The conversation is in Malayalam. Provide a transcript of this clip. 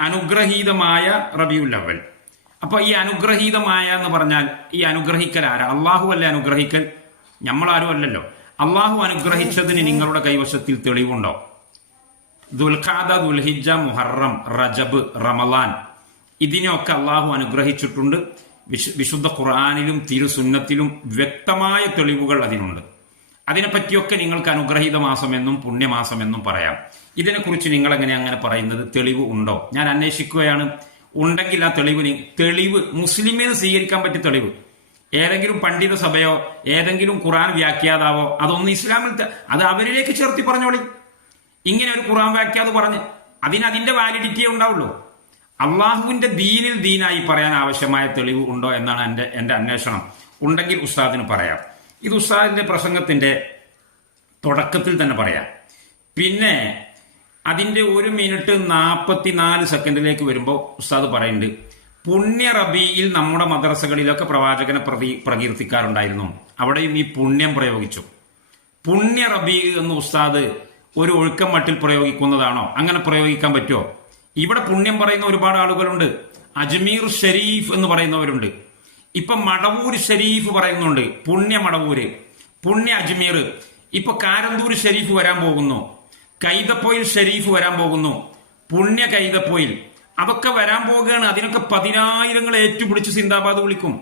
അനുഗ്രഹീതമായ റബിയുൽ അവൽ അപ്പൊ ഈ അനുഗ്രഹീതമായ എന്ന് പറഞ്ഞാൽ ഈ അനുഗ്രഹിക്കൽ ആരാ അള്ളാഹു അല്ലേ അനുഗ്രഹിക്കൽ? നമ്മളാരും അല്ലല്ലോ. അള്ളാഹു അനുഗ്രഹിച്ചതിന് നിങ്ങളുടെ കൈവശത്തിൽ തെളിവുണ്ടോ? ദുൽഖാദ ദുൽഹിജ മുഹറം റജബ് റമലാൻ ഇതിനെയൊക്കെ അള്ളാഹു അനുഗ്രഹിച്ചിട്ടുണ്ട്. വിശുദ്ധ ഖുർആാനിലും തിരുസുന്നത്തിലും വ്യക്തമായ തെളിവുകൾ അതിനുണ്ട്. അതിനെപ്പറ്റിയൊക്കെ നിങ്ങൾക്ക് അനുഗ്രഹീത മാസമെന്നും പുണ്യമാസമെന്നും പറയാം. ഇതിനെക്കുറിച്ച് നിങ്ങൾ എങ്ങനെ അങ്ങനെ പറയുന്നത് തെളിവ് ഉണ്ടോ? ഞാൻ അന്വേഷിക്കുകയാണ്. ഉണ്ടെങ്കിൽ ആ തെളിവ് തെളിവ് മുസ്ലിമിന് സ്വീകരിക്കാൻ പറ്റിയ തെളിവ്. ഏതെങ്കിലും പണ്ഡിത സഭയോ ഏതെങ്കിലും ഖുറാൻ വ്യാഖ്യാതാവോ അതൊന്ന് ഇസ്ലാമിൽ അത് അവരിലേക്ക് ചേർത്തി പറഞ്ഞോളി. ഇങ്ങനെ ഒരു ഖുറാൻ വ്യാഖ്യാത പറഞ്ഞ് അതിന് അതിന്റെ വാലിഡിറ്റിയേ ഉണ്ടാവുള്ളൂ. അള്ളാഹുവിന്റെ ദീനിൽ ദീനായി പറയാൻ ആവശ്യമായ തെളിവ് ഉണ്ടോ എന്നാണ് എന്റെ എന്റെ അന്വേഷണം. ഉണ്ടെങ്കിൽ ഉസ്താദിന് പറയാം. ഇത് ഉസ്താദിന്റെ പ്രസംഗത്തിന്റെ തുടക്കത്തിൽ തന്നെ പറയാം. പിന്നെ അതിന്റെ ഒരു മിനിറ്റ് നാൽപ്പത്തിനാല് സെക്കൻഡിലേക്ക് വരുമ്പോൾ ഉസ്താദ് പറയുന്നുണ്ട് പുണ്യ റബിയിൽ നമ്മുടെ മദ്രസകളിലൊക്കെ പ്രവാചകനെ പ്രതി പ്രകീർത്തിക്കാറുണ്ടായിരുന്നു. അവിടെയും ഈ പുണ്യം പ്രയോഗിച്ചു. പുണ്യ റബി എന്ന് ഉസ്താദ് ഒരു ഒഴുക്കം മട്ടിൽ പ്രയോഗിക്കുന്നതാണോ? അങ്ങനെ പ്രയോഗിക്കാൻ പറ്റുമോ ഇവിടെ പുണ്യം പറയുന്ന ഒരുപാട് ആളുകളുണ്ട്. അജ്മീർ ഷെരീഫ് എന്ന് പറയുന്നവരുണ്ട്. ഇപ്പൊ മടവൂർ ഷെരീഫ് പറയുന്നുണ്ട്. പുണ്യ മടവൂര്. പുണ്യ അജ്മീർ. ഇപ്പൊ കാരന്തൂർ ഷെരീഫ് വരാൻ പോകുന്നു. കൈതപ്പൊയിൽ ഷെരീഫ് വരാൻ പോകുന്നു. പുണ്യ കൈതപ്പൊയിൽ. അതൊക്കെ വരാൻ പോകുകയാണ് അതിനൊക്കെ പതിനായിരങ്ങൾ ഏറ്റുപിടിച്ച് സിന്ദാബാദ് വിളിക്കും.